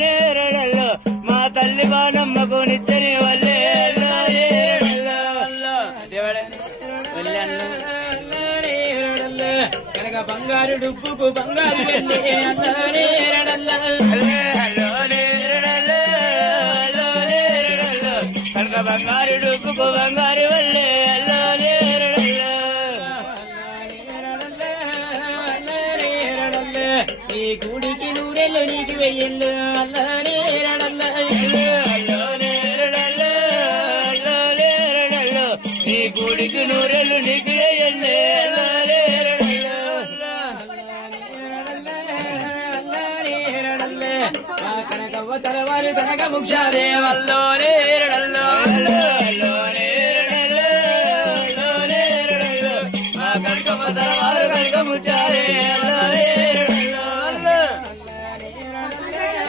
నేరడల్లో మా తల్లి బానమ్మకు నిచ్చని వల్లే కనక బంగారు డుబ్బుకు బంగారు కనక బంగారు డుబ్బుకు బంగారు వల్లే నీ గుడికి నూరెళ్ళు నీకు వెయ్యళ్ళు నీ గుడికి నూరెళ్ళు నీకు కనకవ్వ తలవారు కనక ముక్షారే వల్లోనే